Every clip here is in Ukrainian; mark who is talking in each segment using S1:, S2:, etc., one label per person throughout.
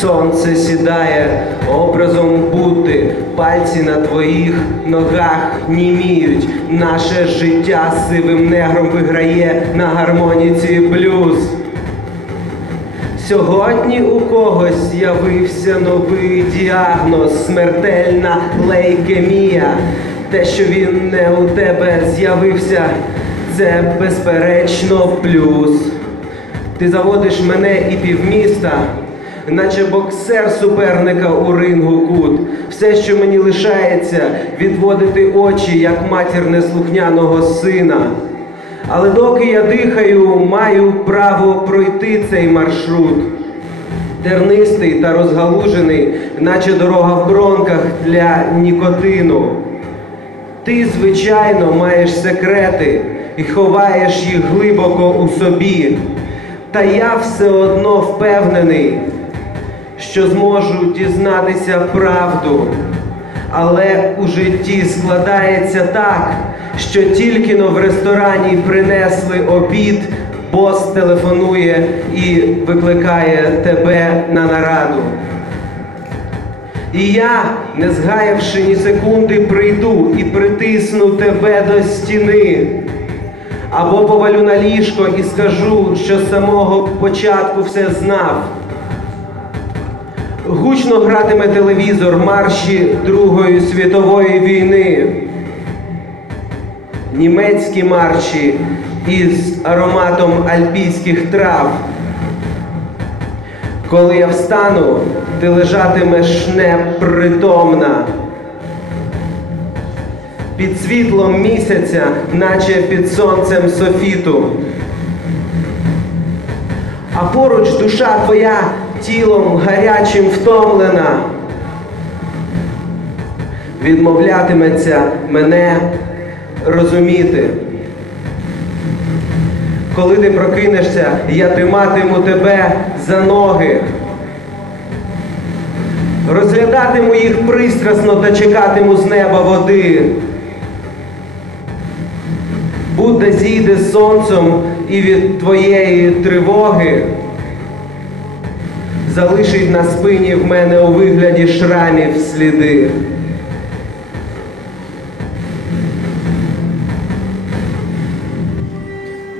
S1: Сонце сідає образом бути, пальці на твоїх ногах німіють. Наше життя сивим негром виграє на гармоніці блюз. Сьогодні у когось з'явився новий діагноз, смертельна лейкемія. Те, що він не у тебе з'явився, це безперечно плюс. Ти заводиш мене і півміста, наче боксер суперника у рингу кут. Все, що мені лишається, відводити очі, як матір неслухняного сина. Але доки я дихаю, маю право пройти цей маршрут. Тернистий та розгалужений, наче дорога в бронках для нікотину. Ти, звичайно, маєш секрети і ховаєш їх глибоко у собі. Та я все одно впевнений, що зможу дізнатися правду. Але у житті складається так, що тільки но в ресторані принесли обід, бос телефонує і викликає тебе на нараду. І я, не згаявши ні секунди, прийду і притисну тебе до стіни. Або повалю на ліжко і скажу, що з самого початку все знав. Гучно гратиме телевізор марші Другої світової війни. Німецькі марші із ароматом альпійських трав. Коли я встану, ти лежатимеш непритомна. Під світлом місяця, наче під сонцем софіту. А поруч душа твоя тілом гарячим втомлена. Відмовлятиметься мене розуміти. Коли ти прокинешся, я триматиму тебе за ноги. Розглядатиму їх пристрасно та чекатиму з неба води. Будда зійде сонцем і від твоєї тривоги залишить на спині в мене у вигляді шрамів сліди.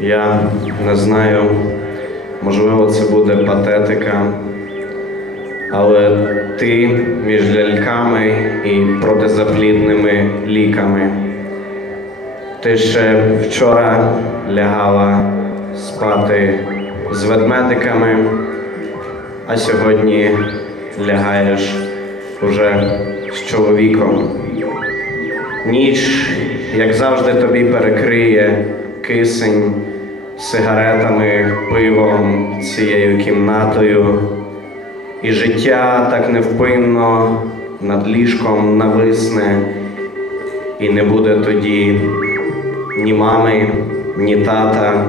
S2: Я не знаю, можливо, це буде патетика, але ти між ляльками і протизаплідними ліками. Ти ще вчора лягала спати з ведмедиками, а сьогодні лягаєш уже з чоловіком. Ніч, як завжди, тобі перекриє кисень сигаретами, пивом, цією кімнатою. І життя так невпинно над ліжком нависне, і не буде тоді ні мами, ні тата.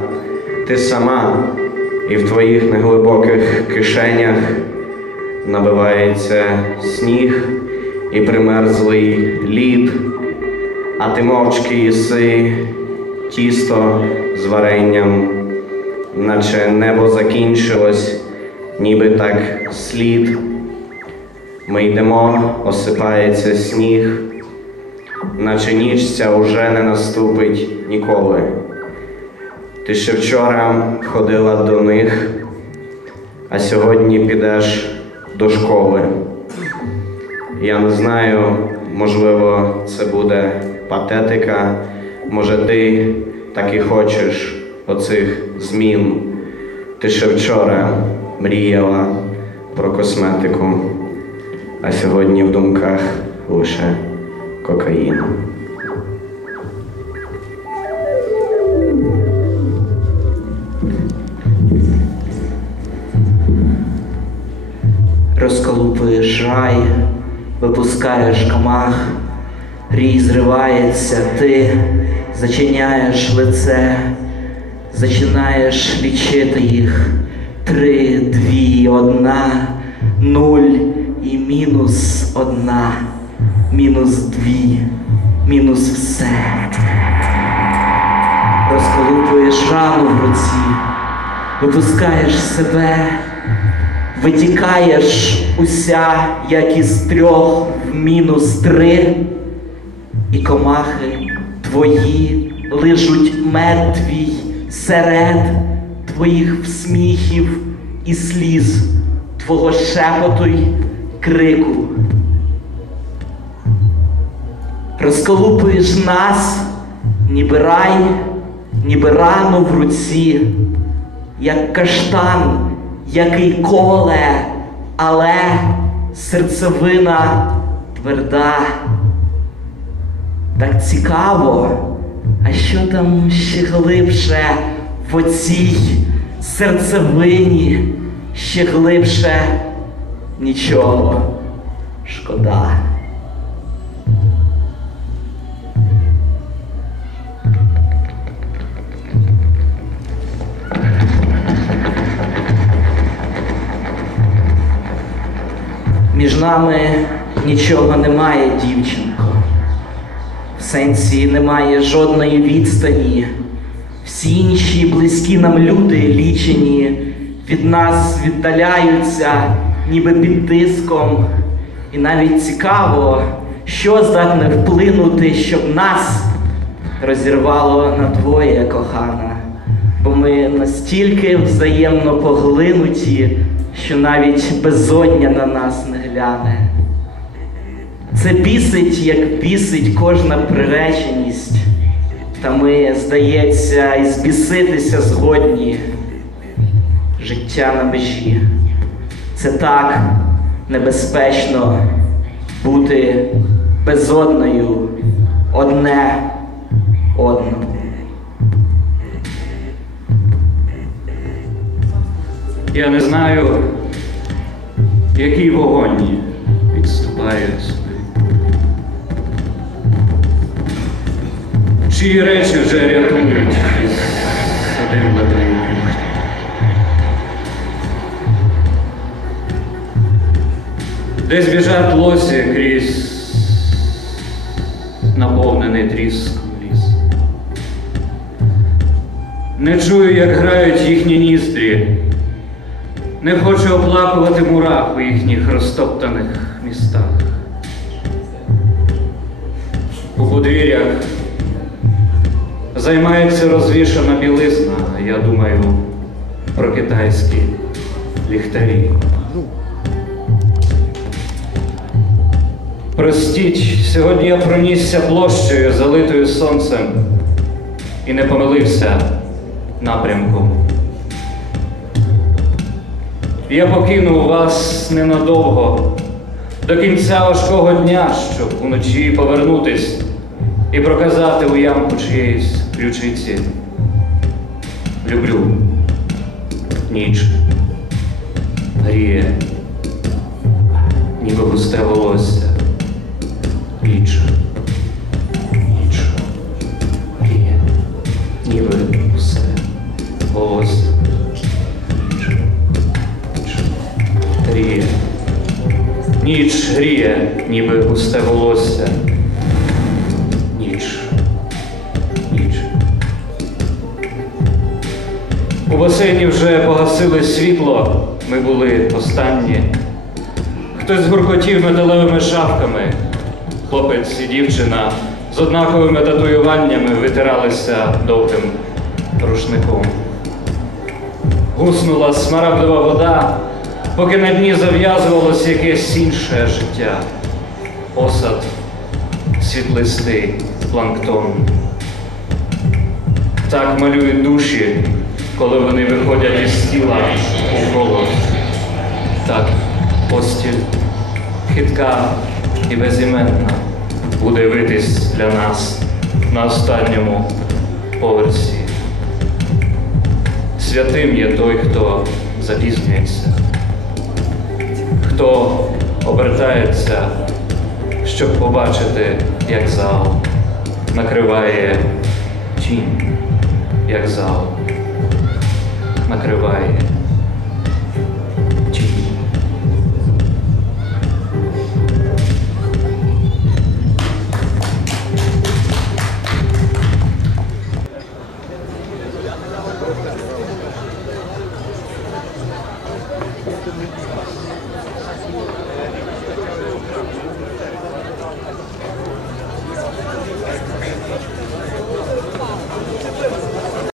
S2: Ти сама, і в твоїх неглибоких кишенях набивається сніг і примерзлий лід, а ти мовчки їси тісто з варенням, наче небо закінчилось, ніби так слід. Ми йдемо, осипається сніг, наче ніч ця уже не наступить ніколи. Ти ще вчора ходила до них, а сьогодні підеш до школи. Я не знаю, можливо, це буде патетика, може ти так і хочеш оцих змін. Ти ще вчора мріяла про косметику, а сьогодні в думках лише кокаїн.
S3: Розколупуєш випускаєш камах, рій зривається, ти зачиняєш лице, зачинаєш лічити їх три, дві, одна, нуль і мінус одна, мінус дві, мінус все. Розколупуєш рану в руці, випускаєш себе, витікаєш уся, як із трьох в мінус три, і комахи твої лижуть мед серед твоїх сміхів і сліз, твого шепоту й крику. Розколупуєш нас, ніби рай, ніби рану в руці, як каштан, який коле, але серцевина тверда. Так цікаво, а що там ще глибше в оцій серцевині, ще глибше нічого. Шкода. Між нами нічого немає, дівчинко. В сенсі немає жодної відстані. Всі інші близькі нам люди лічені від нас віддаляються, ніби під тиском. І навіть цікаво, що здатне вплинути, щоб нас розірвало на двоє, кохана. Бо ми настільки взаємно поглинуті, що навіть безодня на нас не гляне. Це бісить, як бісить кожна приреченість. Та ми, здається, і збіситися згодні. Життя на межі. Це так небезпечно бути безодною одне одному.
S4: Я не знаю, який вогонь підступає сюди. Чиї речі вже рятують із один ледвий. Десь біжать лосі крізь наповнений тріском ліс. Не чую, як грають їхні ніздрі. Не хочу оплакувати мурах у їхніх розтоптаних містах. У подвір'ях займається розвішана білизна, я думаю про китайські ліхтарі. Простіть, сьогодні я пронісся площею, залитою сонцем, і не помилився напрямком. Я покинув вас ненадовго, до кінця важкого дня, щоб уночі повернутись і проказати у ямку чиєїсь ключиці. Люблю. Ніч. Гріє, ніби густе волосся. Ніч, ніч. Гріє, ніби Ніч гріє, ніби густе волосся. Ніч. Ніч. У басейні вже погасили світло. Ми були останні. Хтось гуркотів металевими шапками. Хлопець і дівчина з однаковими татуюваннями витиралися довгим рушником. Гуснула смарагдова вода, поки на дні зав'язувалось якесь інше життя. Осад, світлистий планктон. Так малюють душі, коли вони виходять із тіла у холод. Так, постіль, хитка і безіменна буде витись для нас на останньому поверсі. Святим є той, хто запізнюється, хто обертається, щоб побачити, як зал накриває тінь, як зал накриває